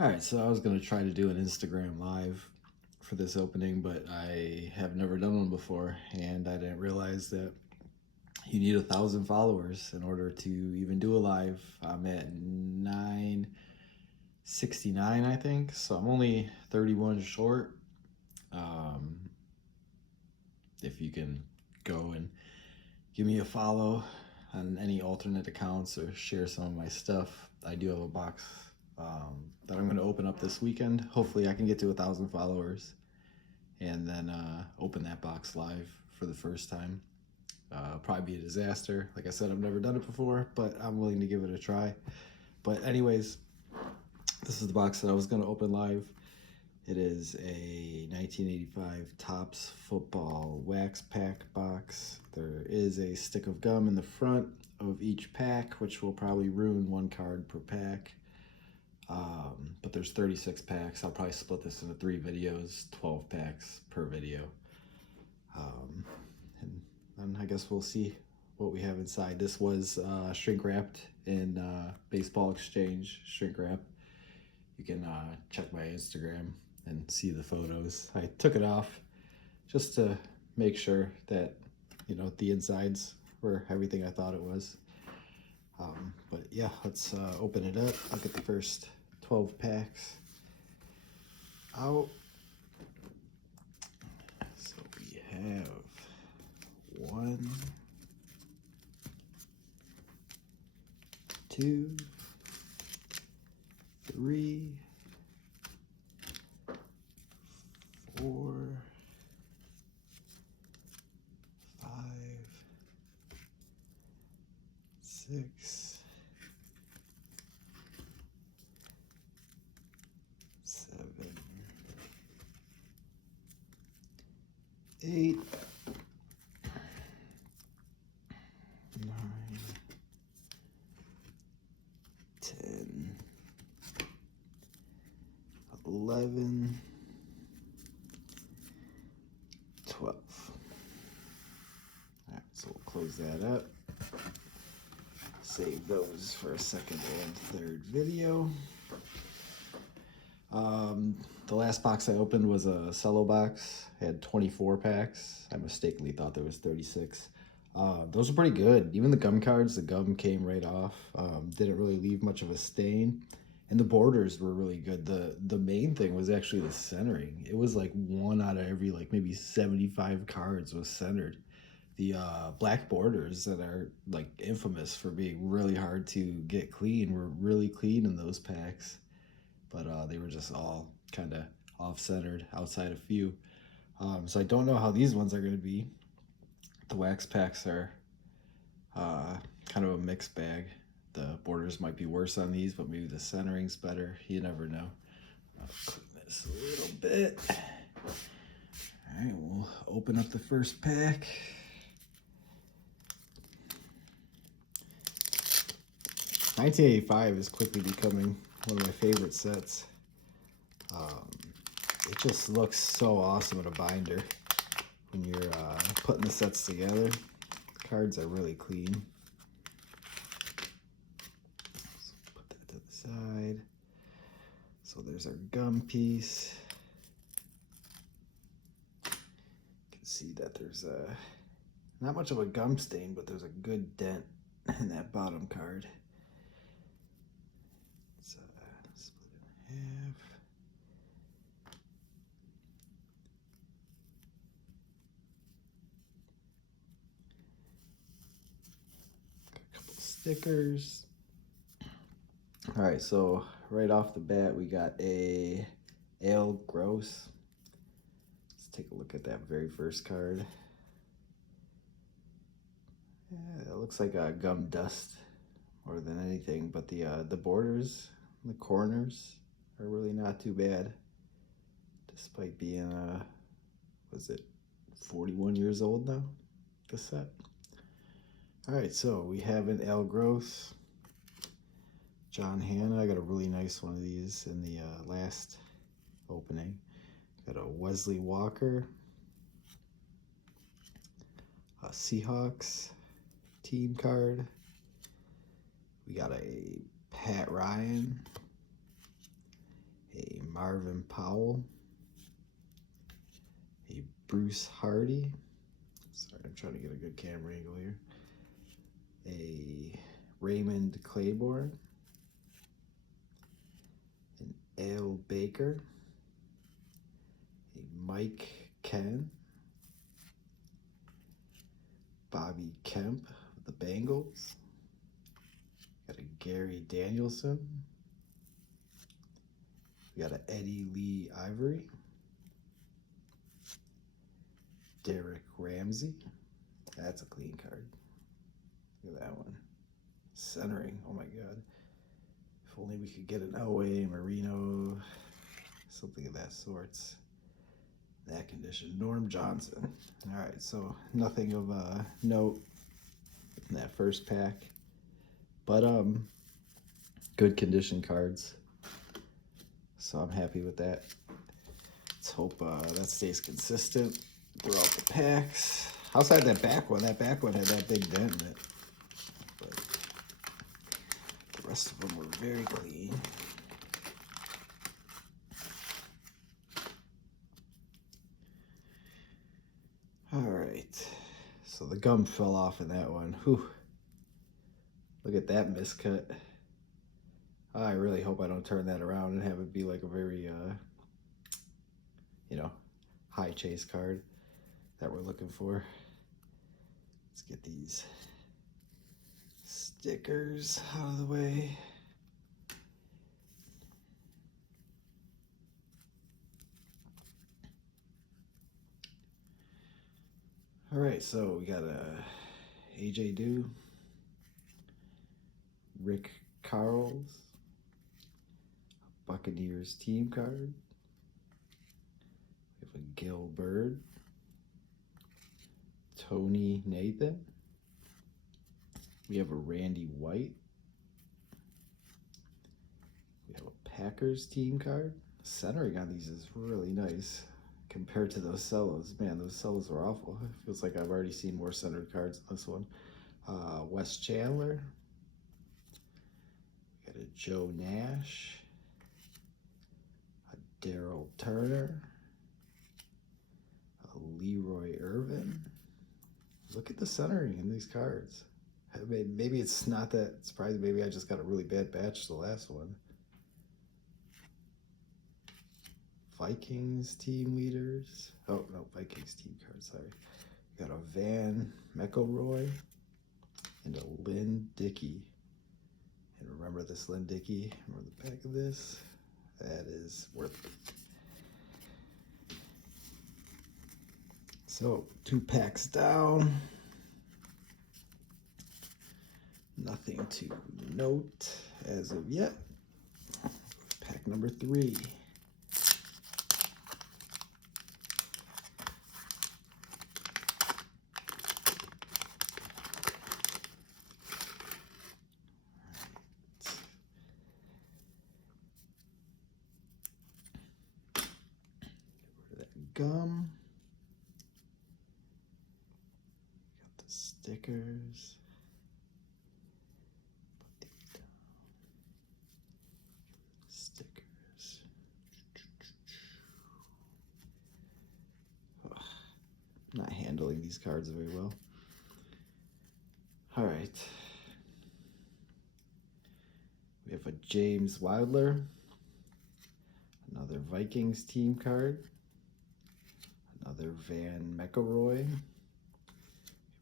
Alright, so I was going to try to do an Instagram live for this opening, but I have never done one before, and I didn't realize that you need 1,000 followers in order to even do a live. I'm at 969, I think, so I'm only 31 short. If you can go and give me a follow on any alternate accounts or share some of my stuff. I do have a box that I'm going to open up this weekend. Hopefully I can get to 1,000 followers and then open that box live for the first time. Probably be a disaster. Like I said, I've never done it before, but I'm willing to give it a try. But anyways, this is the box that I was going to open live. It is a 1985 Topps football wax pack box. There is a stick of gum in the front of each pack, which will probably ruin one card per pack. But there's 36 packs. I'll probably split this into 3 videos, 12 packs per video. And then I guess we'll see what we have inside. This was shrink wrapped in Baseball Exchange shrink wrap. You can check my Instagram and see the photos. I took it off just to make sure that, you know, the insides were everything I thought it was. But yeah, let's open it up. Look at the first 12 packs out. So we have 1, 2, 3, 4, 5, 6, 7, 8, 9, 10, 11, 12. Alright, so we'll close that up. Save those for a second and third video. The last box I opened was a cello box. It had 24 packs. I mistakenly thought there was 36. Those are pretty good. Even the gum cards, the gum came right off. Didn't really leave much of a stain. And the borders were really good. The main thing was actually the centering. It was like 1 out of every like maybe 75 cards was centered. The black borders that are like infamous for being really hard to get clean were really clean in those packs. But they were just all kind of off-centered outside a few. So I don't know how these ones are going to be. The wax packs are kind of a mixed bag. The borders might be worse on these, but maybe the centering's better. You never know. I'll clean this a little bit. All right, we'll open up the first pack. $19.85 is quickly becoming one of my favorite sets. It just looks so awesome in a binder when you're putting the sets together. The cards are really clean. So put that to the side. So there's our gum piece. You can see that there's not much of a gum stain, but there's a good dent in that bottom card. Split it in half. Got a couple stickers. All right, so right off the bat, we got a Ale Gross. Let's take a look at that very first card. Yeah, it looks like a gum dust more than anything, but the borders, the corners are really not too bad, despite being was it 41 years old now, the set. All right, so we have an Al Gross, John Hanna. I got a really nice one of these in the last opening. Got a Wesley Walker, a Seahawks team card. We got a Pat Ryan Marvin Powell, a Bruce Hardy. Sorry, I'm trying to get a good camera angle here. A Raymond Claiborne, an Al Baker, a Mike Ken, Bobby Kemp with the Bengals, got a Gary Danielson, we got an Eddie Lee Ivory, Derek Ramsey. That's a clean card. Look at that one. Centering. Oh my god. If only we could get an Elway, Marino, something of that sorts. That condition. Norm Johnson. Alright, so nothing of note in that first pack. But good condition cards. So I'm happy with that. Let's hope that stays consistent throughout the packs. Outside that back one had that big dent in it. But the rest of them were very clean. Alright. So the gum fell off in that one. Whew. Look at that miscut. I really hope I don't turn that around and have it be like a very, high chase card that we're looking for. Let's get these stickers out of the way. All right, so we got a AJ Dew, Rick Carls, Buccaneers team card. We have a Gil Bird, Tony Nathan. We have a Randy White. We have a Packers team card. Centering on these is really nice compared to those cellos. Man, those cellos are awful. It feels like I've already seen more centered cards in this one. Wes Chandler. We got a Joe Nash. A Daryl Turner. A Leroy Irvin. Look at the centering in these cards. I mean, maybe it's not that surprising. Maybe I just got a really bad batch the last one. Vikings team leaders. Oh, no, Vikings team card, sorry. We got a Van McElroy and a Lynn Dickey. And remember this Lynn Dickey? Remember the back of this? That is worth it. So, 2 packs down. Nothing to note as of yet. Pack number 3. Gum. Got the stickers. Stickers. Ugh, I'm not handling these cards very well. All right. We have a James Wilder. Another Vikings team card. Another Van McElroy. We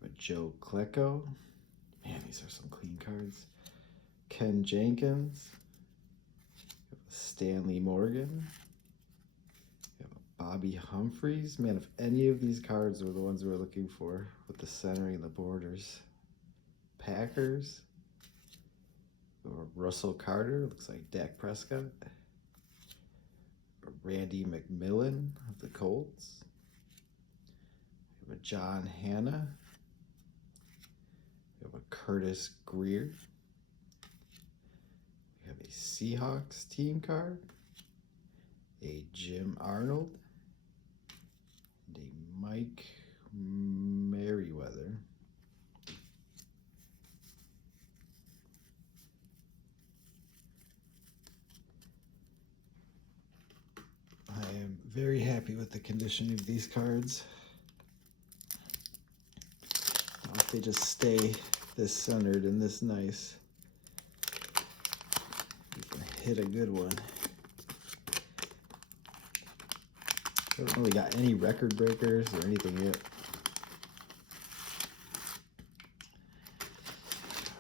have a Joe Klecko. Man, these are some clean cards. Ken Jenkins. We have a Stanley Morgan. We have a Bobby Humphries. Man, if any of these cards were the ones we were looking for with the centering and the borders. Packers. We have a Russell Carter. Looks like Dak Prescott. A Randy McMillan of the Colts. We have a John Hanna. We have a Curtis Greer. We have a Seahawks team card. A Jim Arnold. And a Mike Merriweather. very happy with the condition of these cards. Now, if they just stay this centered and this nice, you can hit a good one. Haven't really got any record breakers or anything yet.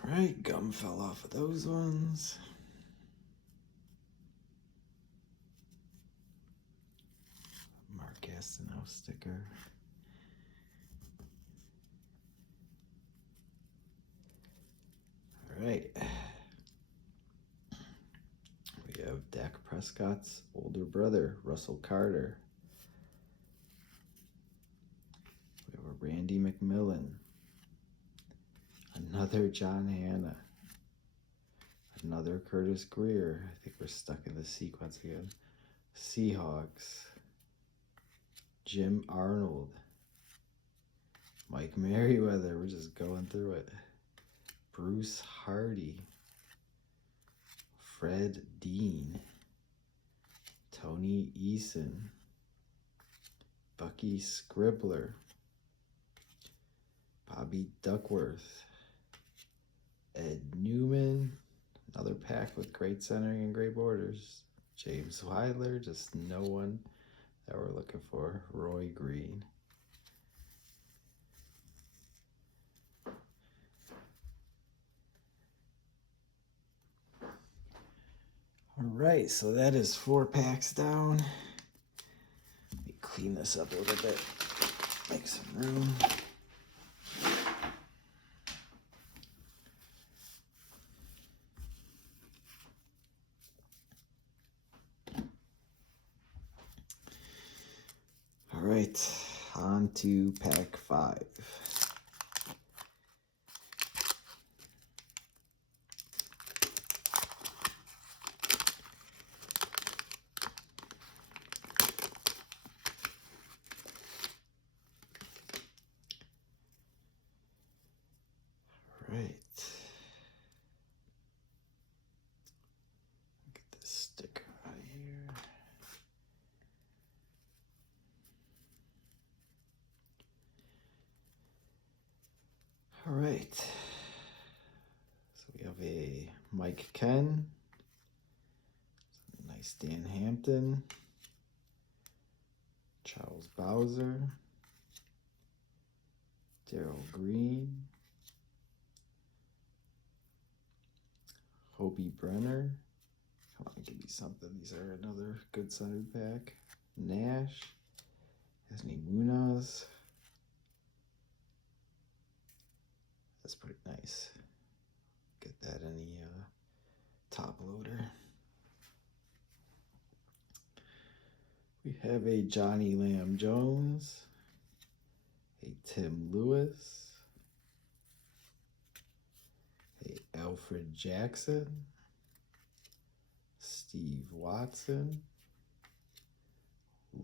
All right, gum fell off of those ones. Mark Gastineau sticker. All right. We have Dak Prescott's older brother, Russell Carter. We have a Randy McMillan. Another John Hanna. Another Curtis Greer. I think we're stuck in the sequence again. Seahawks. Jim Arnold. Mike Merriweather. We're just going through it. Bruce Hardy. Fred Dean. Tony Eason. Bucky Scribbler. Bobby Duckworth. Ed Newman. Another pack with great centering and great borders. James Weidler. Just no one that we're looking for. Roy Green. All right, so that is 4 packs down. Let me clean this up a little bit. Make some room. All right, on to pack 5. All right. Get this sticker out of here. All right, so we have a Mike Ken, nice Dan Hampton, Charles Bowser, Darryl Green, Hobie Brenner, come on, give me something, these are another good centered pack, Nash, Anthony Munoz. That's pretty nice. Get that any top loader. We have a Johnny Lamb Jones, a Tim Lewis, a Alfred Jackson, Steve Watson,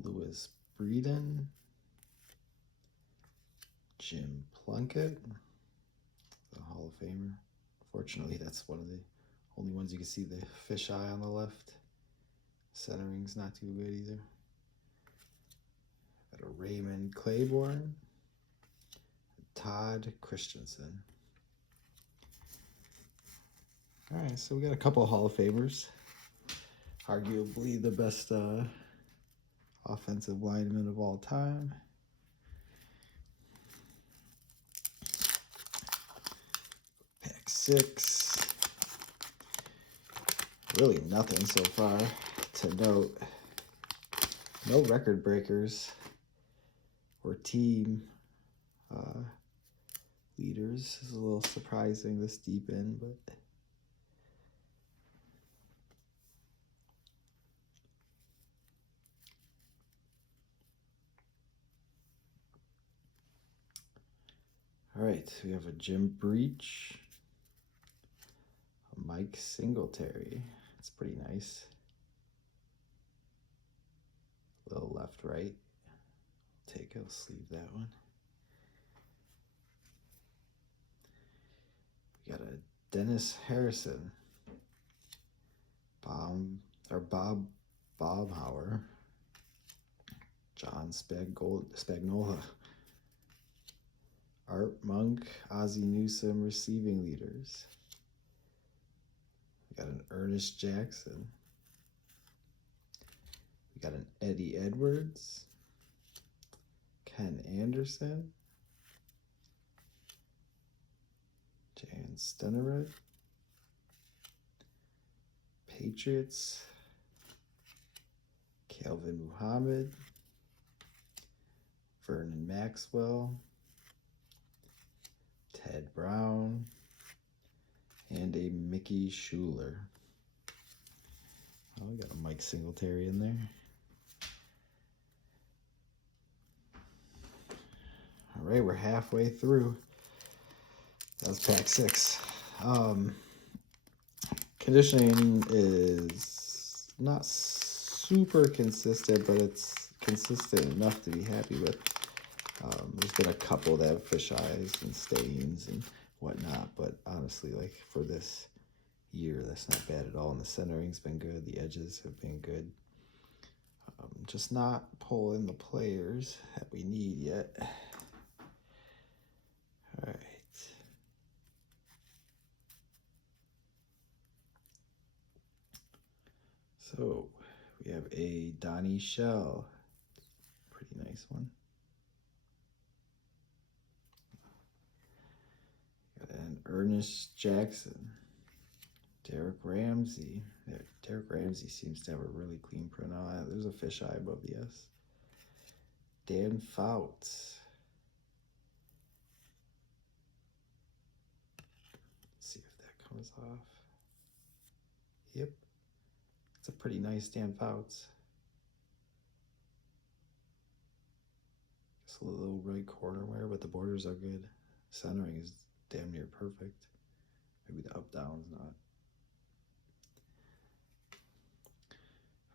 Louis Breeden, Jim Plunkett, the Hall of Famer. Fortunately, that's one of the only ones you can see the fisheye on the left. Centering's not too good either. Got a Raymond Claiborne, Todd Christensen. All right, so we got a couple of Hall of Famers. Arguably the best offensive lineman of all time. Pack 6. Really nothing so far to note. No record breakers or team leaders. This is a little surprising this deep in, but all right, we have a Jim Breach, a Mike Singletary. It's pretty nice. A little left, right. I'll sleeve that one. We got a Dennis Harrison, Bob Baumhauer, John Spagnola. Art Monk, Ozzie Newsome, receiving leaders. We got an Ernest Jackson. We got an Eddie Edwards. Ken Anderson. Jan Stenerud. Patriots. Calvin Muhammad. Vernon Maxwell. Ted Brown. And a Mickey Schuler. Oh, we got a Mike Singletary in there. All right, we're halfway through. That was pack 6. Conditioning is not super consistent, but it's consistent enough to be happy with. There's been a couple that have fisheyes and stains and whatnot, but honestly, like for this year, that's not bad at all. And the centering's been good. The edges have been good. Just not pulling the players that we need yet. All right. So we have a Donnie Shell. Pretty nice one. Got an Ernest Jackson. Derek Ramsey. Derek Ramsey seems to have a really clean print on it. There's a fisheye above the S. Dan Fouts. Let's see if that comes off. Yep. It's a pretty nice Dan Fouts. Just a little right corner wear, but the borders are good. Centering is damn near perfect. Maybe the up-down's not.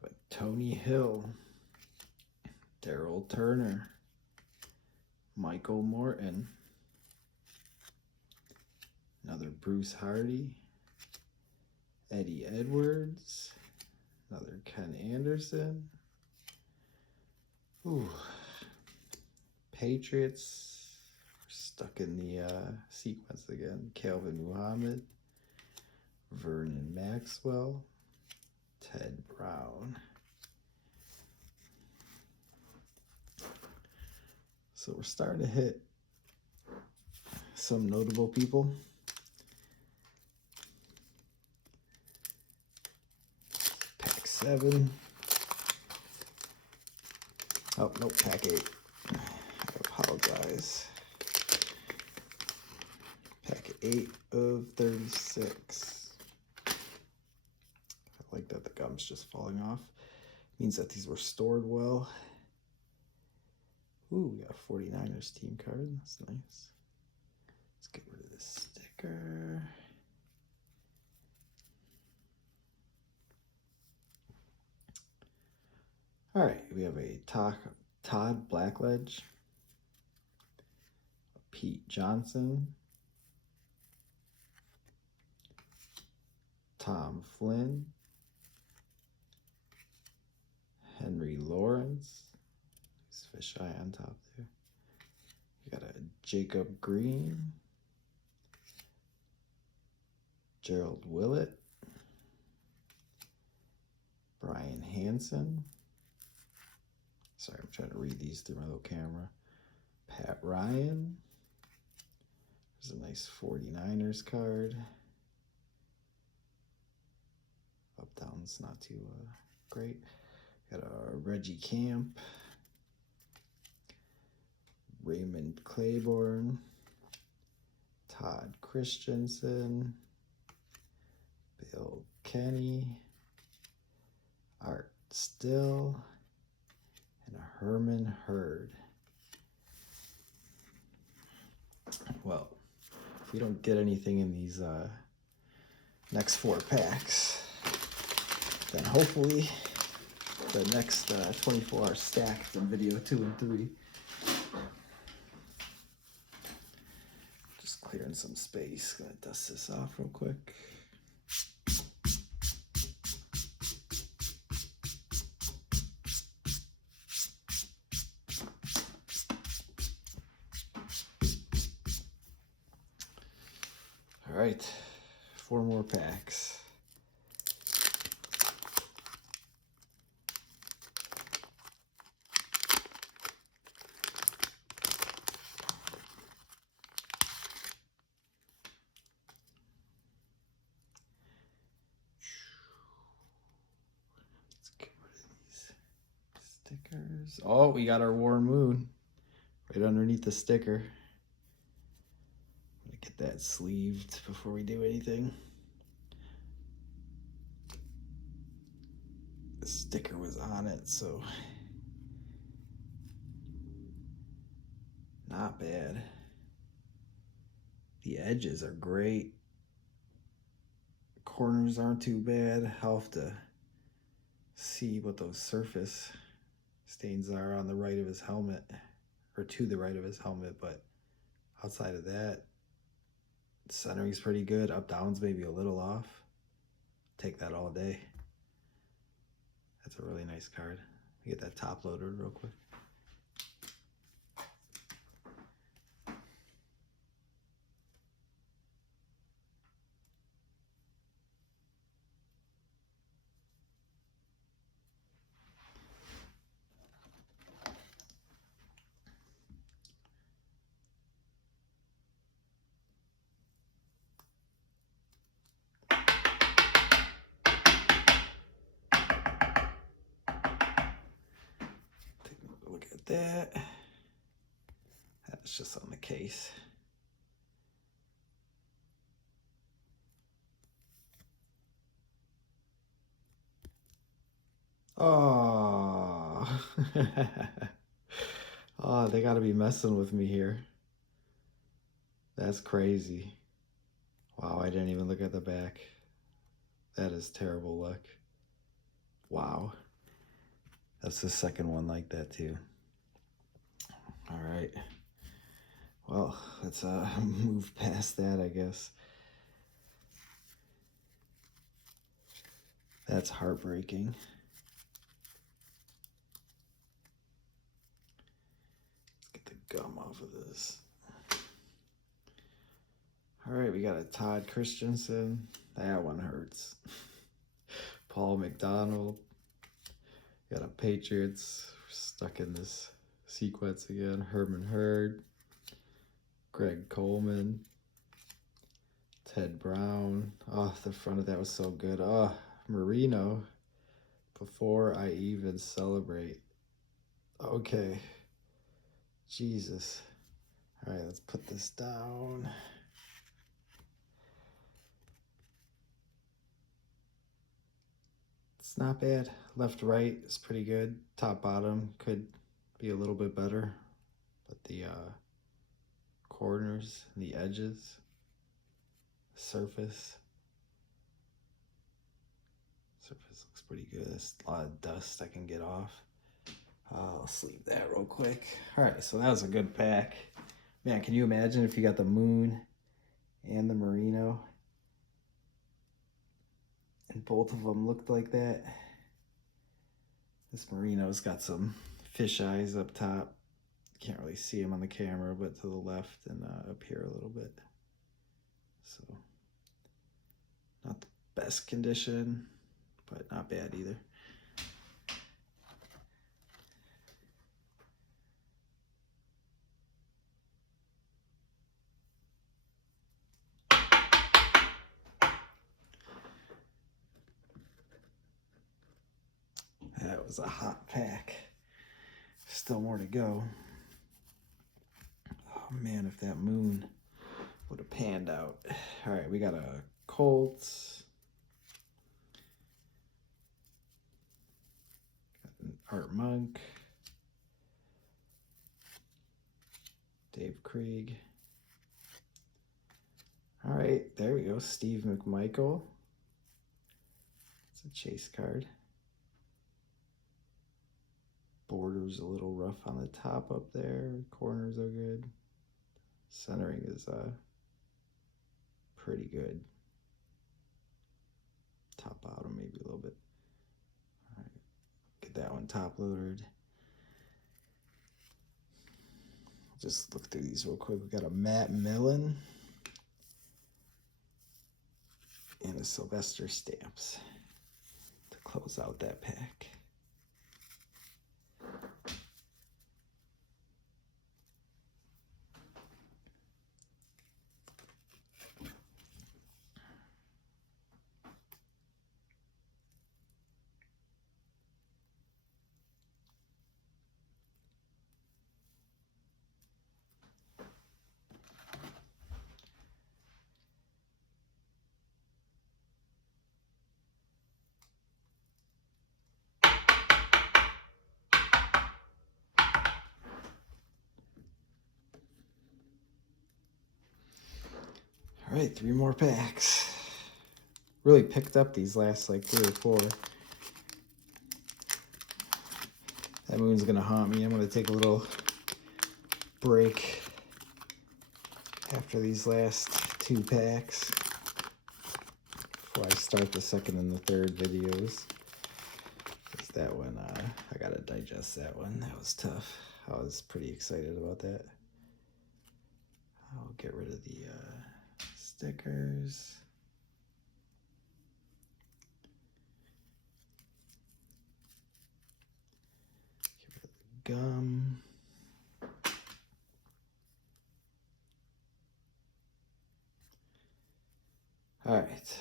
But Tony Hill, Daryl Turner, Michael Morton, another Bruce Hardy, Eddie Edwards, another Ken Anderson. Ooh. Patriots, we're stuck in the sequence again. Calvin Muhammad, Vernon Maxwell, Ted Brown. So we're starting to hit some notable people. Pack 7. Oh, nope, pack 8. I apologize. Pack 8 of 36. I like that the gum's just falling off. Means that these were stored well. Ooh, we got a 49ers team card. That's nice. Let's get rid of this sticker. All right, we have a Todd Blackledge, Pete Johnson, Tom Flynn, Henry Lawrence. Nice fisheye on top there. We got a Jacob Green, Gerald Willett, Brian Hansen. Sorry, I'm trying to read these through my little camera. Pat Ryan. There's a nice 49ers card. Up down's not too great. Got a Reggie Camp. Raymond Claiborne. Todd Christensen. Bill Kenny. Art Still. And a Herman Hurd. Well, if we don't get anything in these next 4 packs, then hopefully the next 24 are stacked in video 2 and 3. Just clearing some space. Gonna dust this off real quick. right, 4 more packs. Let's get rid of these stickers. Oh, we got our Warren Moon right underneath the sticker. I'm gonna get that sleeved before we do anything. The sticker was on it, so not bad. The edges are great. Corners aren't too bad. I'll have to see what those surface stains are on the right of his helmet, or to the right of his helmet, but outside of that, centering's pretty good. Up down's maybe a little off. Take that all day. That's a really nice card. Get that top loaded real quick. Look at that. That's just on the case. Oh, oh, they gotta be messing with me here. That's crazy. Wow, I didn't even look at the back. That is terrible luck. Wow. That's the second one like that too. All right. Well, let's move past that, I guess. That's heartbreaking. Let's get the gum off of this. All right, we got a Todd Christensen. That one hurts. Paul McDonald. Got a Patriots. We're stuck in this sequence again. Herman Hurd. Greg Coleman. Ted Brown. Oh, the front of that was so good. Oh, Marino. Before I even celebrate. Okay. Jesus. All right, let's put this down. It's not bad. Left, right is pretty good. Top, bottom could be a little bit better. But the corners and the edges, surface looks pretty good. There's a lot of dust I can get off. I'll sleeve that real quick. All right, so that was a good pack. Man, can you imagine if you got the Moon and the Merino and both of them looked like that? This Merino's got some fish eyes up top. Can't really see them on the camera, but to the left and up here a little bit. So not the best condition, but not bad either. That was a hot pack. Still more to go. Oh man, if that Moon would have panned out. All right, we got a Colts. Got an Art Monk. Dave Krieg. All right, there we go. Steve McMichael. It's a chase card. Border's a little rough on the top up there. Corners are good. Centering is pretty good. Top, bottom, maybe a little bit. All right, get that one top loaded. Just look through these real quick. We got a Matt Millen. the Sylvester stamps to close out that pack. All right, 3 more packs. Really picked up these last like 3 or 4. That moon's gonna haunt me. I'm gonna take a little break after these last 2 packs before I start the second and the third videos. Because that one, I gotta digest that one. That was tough. I was pretty excited about that. I'll get rid of the stickers. Get rid of the gum. All right,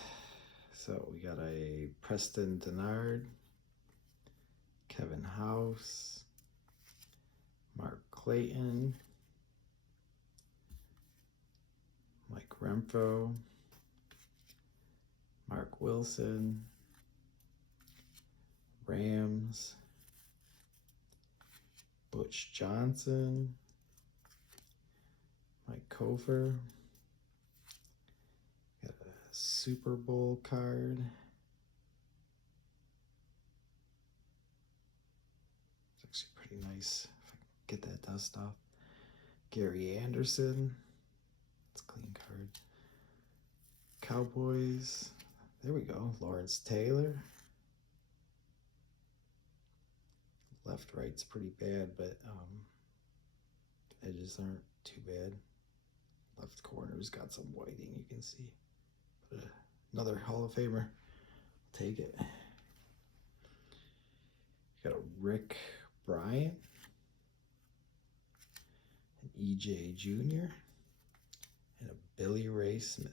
so we got a Preston Denard, Kevin House, Mark Clayton, Mike Renfro, Mark Wilson, Rams, Butch Johnson, Mike Cofer, got a Super Bowl card. It's actually pretty nice if I can get that dust off. Gary Anderson, it's a clean card. Cowboys, there we go. Lawrence Taylor. Left, right's pretty bad, but edges aren't too bad. Left corner's got some whiting, you can see. But another Hall of Famer. Take it. Got a Rick Bryant, an EJ Jr., and a Billy Ray Smith.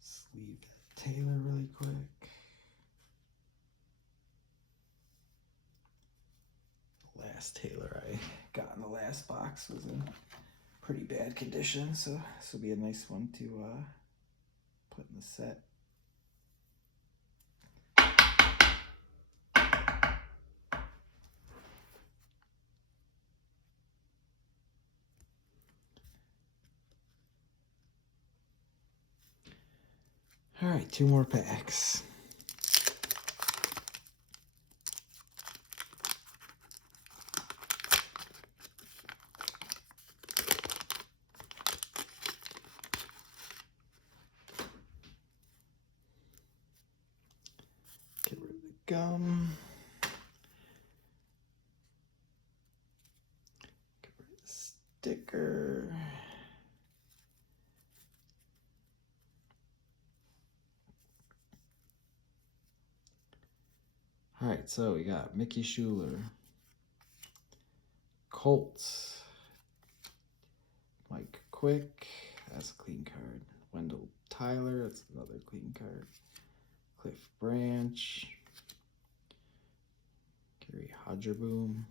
Sleeve Taylor really quick. The last Taylor I got in the last box was in pretty bad condition, so this will be a nice one to put in the set. All right, 2 more packs. Get rid of the gum. Get rid of the sticker. All right, so we got Mickey Schuler, Colts, Mike Quick, that's a clean card. Wendell Tyler, that's another clean card. Cliff Branch, Gary Hodgerboom,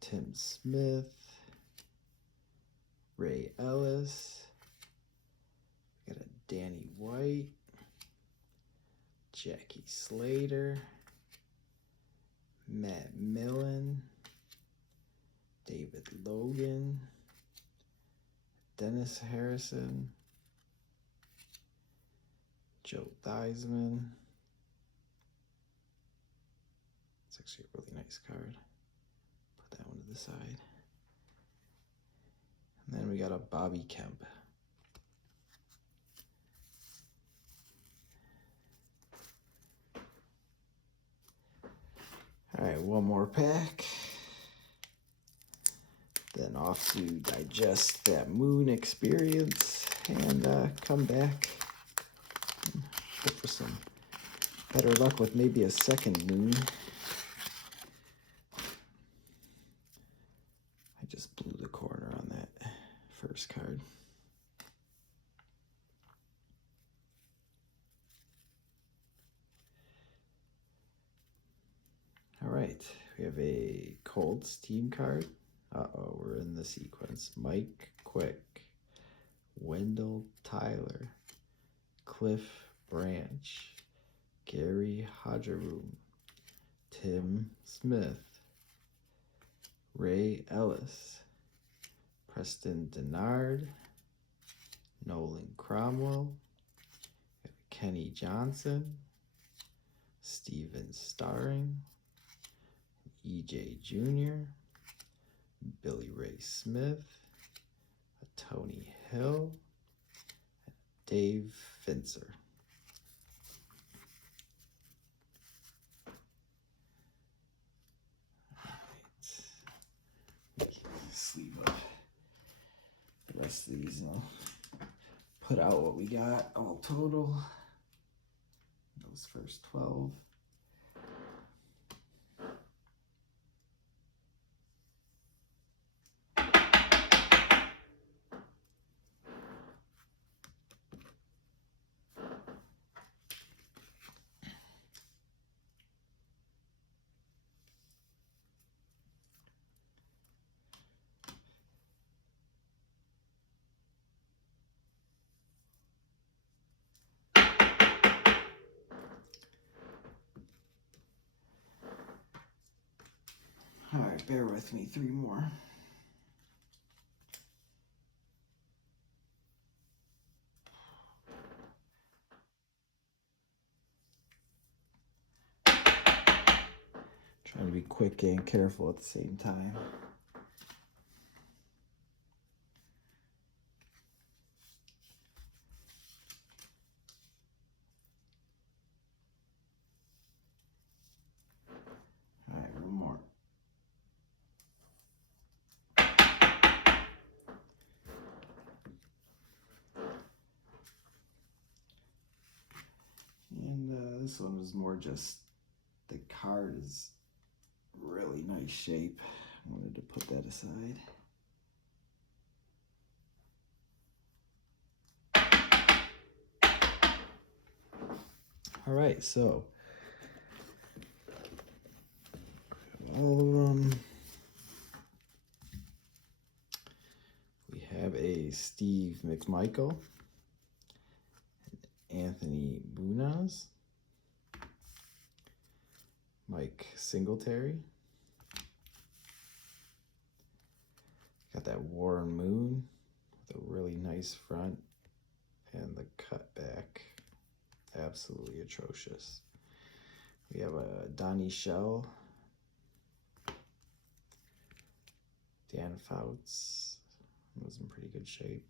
Tim Smith, Ray Ellis, got a Danny White, Jackie Slater, Matt Millen, David Logan, Dennis Harrison, Joe Theismann. It's actually a really nice card. Put that one to the side. And then we got a Bobby Kemp. right, one more pack. Then off to digest that moon experience and come back and hope for some better luck with maybe a second moon. I just blew the corner on that first card. All right, we have a Colts team card. Uh-oh, we're in the sequence. Mike Quick, Wendell Tyler, Cliff Branch, Gary Hodgeroom, Tim Smith, Ray Ellis, Preston Denard, Nolan Cromwell, Kenny Johnson, Steven Starring, EJ Jr., Billy Ray Smith, Tony Hill, Dave Finzer. Sleeve up the rest of these and I'll put out what we got all total. Those first 12. All right, bear with me, 3 more. Trying to be quick and careful at the same time. All right, one more. And this one was more just the card is really nice shape. I wanted to put that aside. All right, so all of them. We have a Steve McMichael, Anthony Munoz, Mike Singletary. Got that Warren Moon with a really nice front and the cut back. Absolutely atrocious. We have a Donnie Shell, Dan Fouts, was in pretty good shape.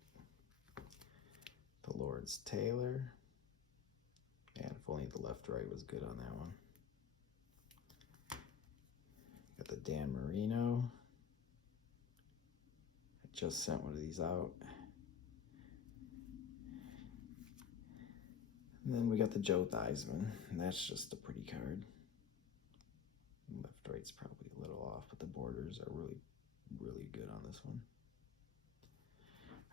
The Lord's Taylor, and if only the left right was good on that one. Got the Dan Marino. I just sent one of these out. And then we got the Joe Theismann, and that's just a pretty card. Left right's probably a little off, but the borders are really good on this one.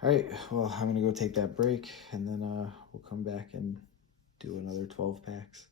All right, well, I'm gonna go take that break, and then we'll come back and do another 12 packs.